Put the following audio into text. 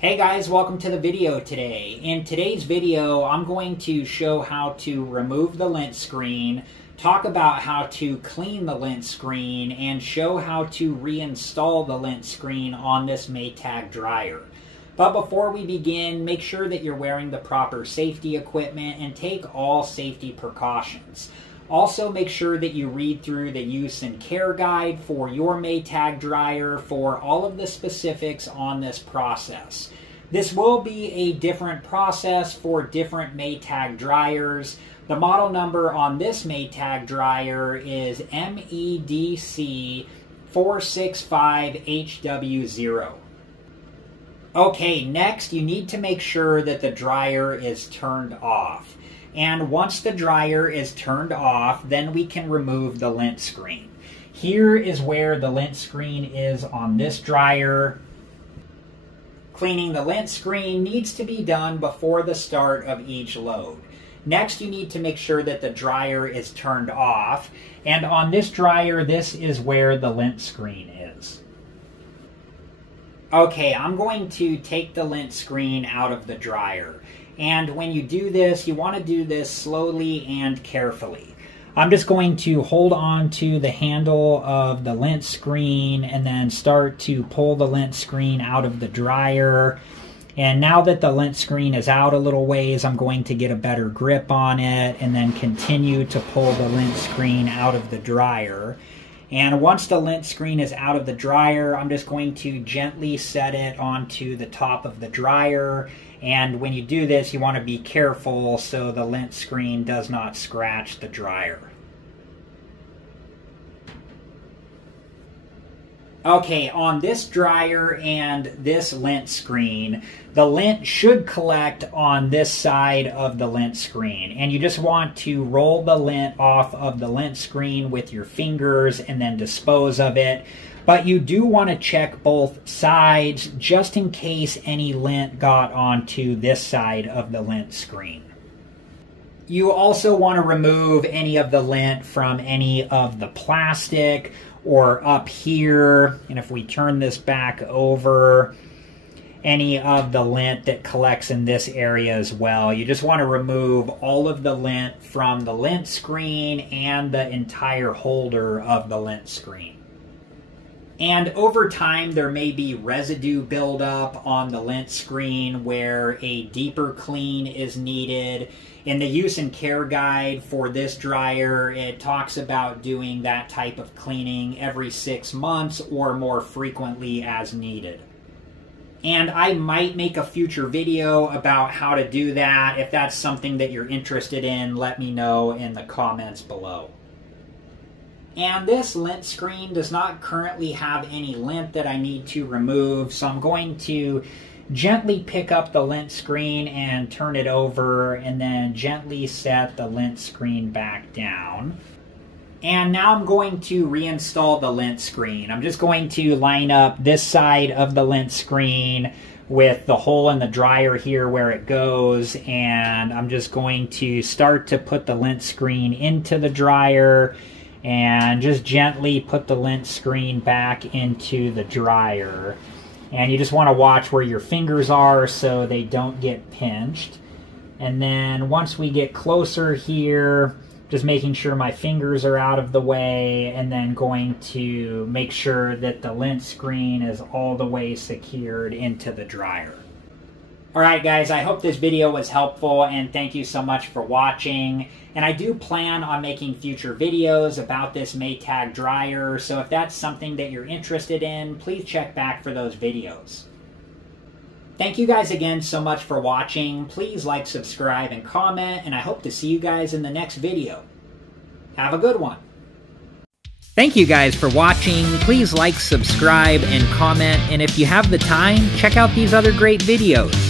Hey guys, welcome to the video today. In today's video, I'm going to show how to remove the lint screen, talk about how to clean the lint screen, and show how to reinstall the lint screen on this Maytag dryer. But before we begin, make sure that you're wearing the proper safety equipment and take all safety precautions. Also, make sure that you read through the use and care guide for your Maytag dryer for all of the specifics on this process. This will be a different process for different Maytag dryers. The model number on this Maytag dryer is MEDC465HW0. Okay, next you need to make sure that the dryer is turned off. And once the dryer is turned off, then we can remove the lint screen. Here is where the lint screen is on this dryer. Cleaning the lint screen needs to be done before the start of each load. Next, you need to make sure that the dryer is turned off. And on this dryer, this is where the lint screen is. Okay, I'm going to take the lint screen out of the dryer. And when you do this, you want to do this slowly and carefully. I'm just going to hold on to the handle of the lint screen and then start to pull the lint screen out of the dryer. And now that the lint screen is out a little ways, I'm going to get a better grip on it and then continue to pull the lint screen out of the dryer. And once the lint screen is out of the dryer, I'm just going to gently set it onto the top of the dryer. And when you do this, you want to be careful so the lint screen does not scratch the dryer. Okay, on this dryer and this lint screen, the lint should collect on this side of the lint screen. And you just want to roll the lint off of the lint screen with your fingers and then dispose of it. But you do want to check both sides just in case any lint got onto this side of the lint screen. You also want to remove any of the lint from any of the plastic or up here. And if we turn this back over, any of the lint that collects in this area as well. You just want to remove all of the lint from the lint screen and the entire holder of the lint screen. And over time, there may be residue buildup on the lint screen where a deeper clean is needed. In the use and care guide for this dryer, it talks about doing that type of cleaning every 6 months or more frequently as needed. And I might make a future video about how to do that. If that's something that you're interested in, let me know in the comments below. And this lint screen does not currently have any lint that I need to remove, so I'm going to gently pick up the lint screen and turn it over, and then gently set the lint screen back down. And now I'm going to reinstall the lint screen. I'm just going to line up this side of the lint screen with the hole in the dryer here where it goes, and I'm just going to start to put the lint screen into the dryer and just gently put the lint screen back into the dryer. And you just want to watch where your fingers are so they don't get pinched. And then once we get closer here, just making sure my fingers are out of the way, and then going to make sure that the lint screen is all the way secured into the dryer. Alright guys, I hope this video was helpful, and thank you so much for watching. And I do plan on making future videos about this Maytag dryer, so if that's something that you're interested in, please check back for those videos. Thank you guys again so much for watching. Please like, subscribe, and comment, and I hope to see you guys in the next video. Have a good one. Thank you guys for watching. Please like, subscribe, and comment, and if you have the time, check out these other great videos.